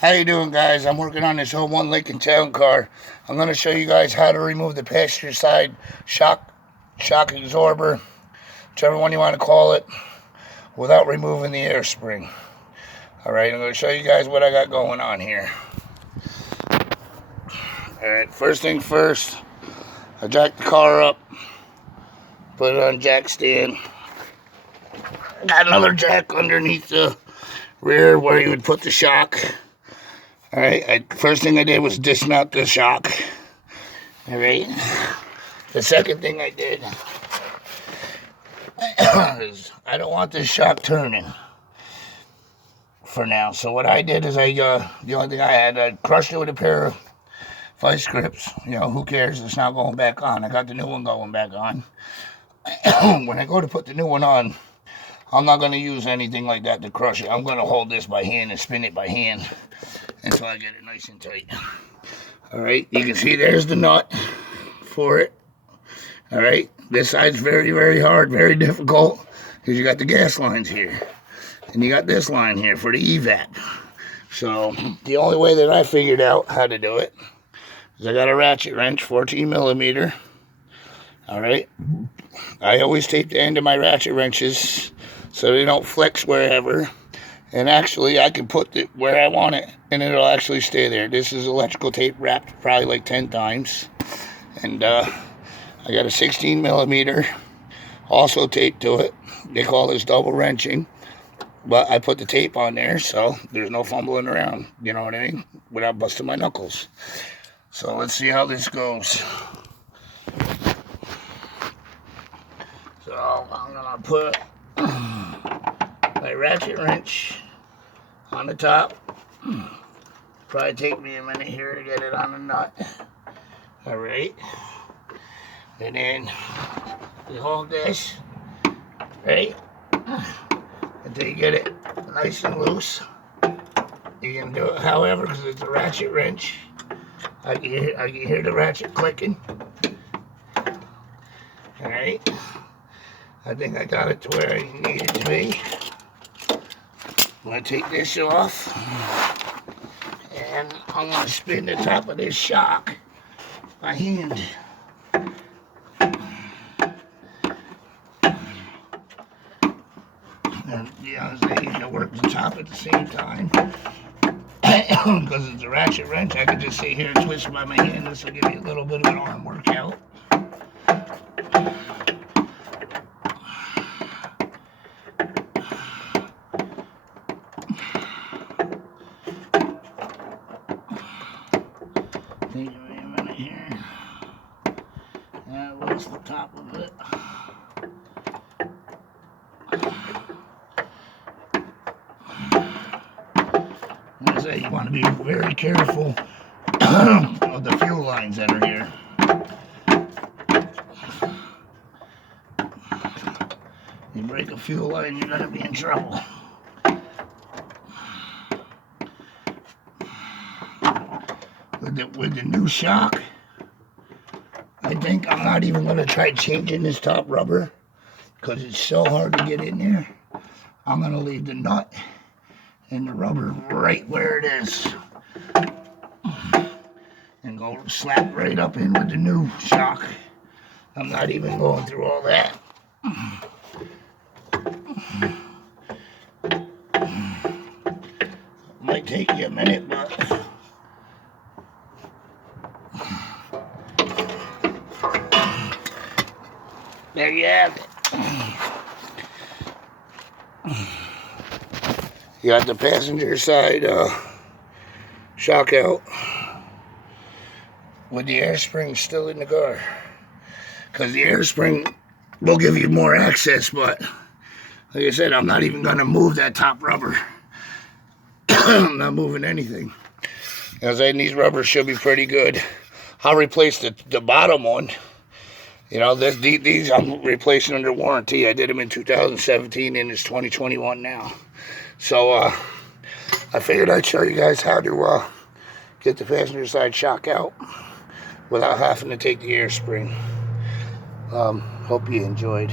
How you doing, guys? I'm working on this 01 Lincoln Town Car. I'm going to show you guys how to remove the passenger side shock absorber, whichever one you want to call it, without removing the air spring. Alright, I'm going to show you guys what I got going on here. Alright, first thing first, I jacked the car up, put it on jack stand. Got another jack underneath the rear where you would put the shock. Alright, first thing I did was dismount the shock. Alright, the second thing I did is I don't want this shock turning for now. So what I did is the only thing I had, I crushed it with a pair of vice grips. You know, who cares? It's not going back on. I got the new one going back on. When I go to put the new one on, I'm not going to use anything like that to crush it. I'm going to hold this by hand and spin it by hand until I get it nice and tight. Alright, you can see there's the nut for it. Alright, this side's very, very hard, very difficult, because you got the gas lines here. And you got this line here for the evap. So, the only way that I figured out how to do it is I got a ratchet wrench, 14 millimeter. Alright, I always tape the end of my ratchet wrenches so they don't flex wherever. And actually, I can put it where I want it, and it'll actually stay there. This is electrical tape wrapped probably like 10 times. And I got a 16 millimeter also taped to it. They call this double wrenching. But I put the tape on there, so there's no fumbling around, you know what I mean, without busting my knuckles. So let's see how this goes. So I'm going to put my ratchet wrench on the top. Probably take me a minute here to get it on the nut. Alright. And then you hold this, right? Until you get it nice and loose. You can do it however, because it's a ratchet wrench. I can hear the ratchet clicking. Alright. I think I got it to where I need it to be. I'm going to take this off. And I'm going to spin the top of this shock by hand. And yeah, I need to work the top at the same time. Because it's a ratchet wrench, I can just sit here and twist by my hand. This will give you a little bit of an arm workout. Take me a minute here. That was the top of it. Like I say, you want to be very careful of the fuel lines that are here. You break a fuel line, you're going to be in trouble. With the new shock, I think I'm not even going to try changing this top rubber because it's so hard to get in there. I'm going to leave the nut and the rubber right where it is and go slap right up in with the new shock. I'm not even going through all that. Might take you a minute, but there you have it. You got the passenger side shock out with the air spring still in the car. Because the air spring will give you more access, but like I said, I'm not even going to move that top rubber. I'm not moving anything. As I these rubbers should be pretty good. I'll replace the bottom one. You know, these I'm replacing under warranty. I did them in 2017 and it's 2021 now. So, I figured I'd show you guys how to get the passenger side shock out without having to take the air spring. Hope you enjoyed.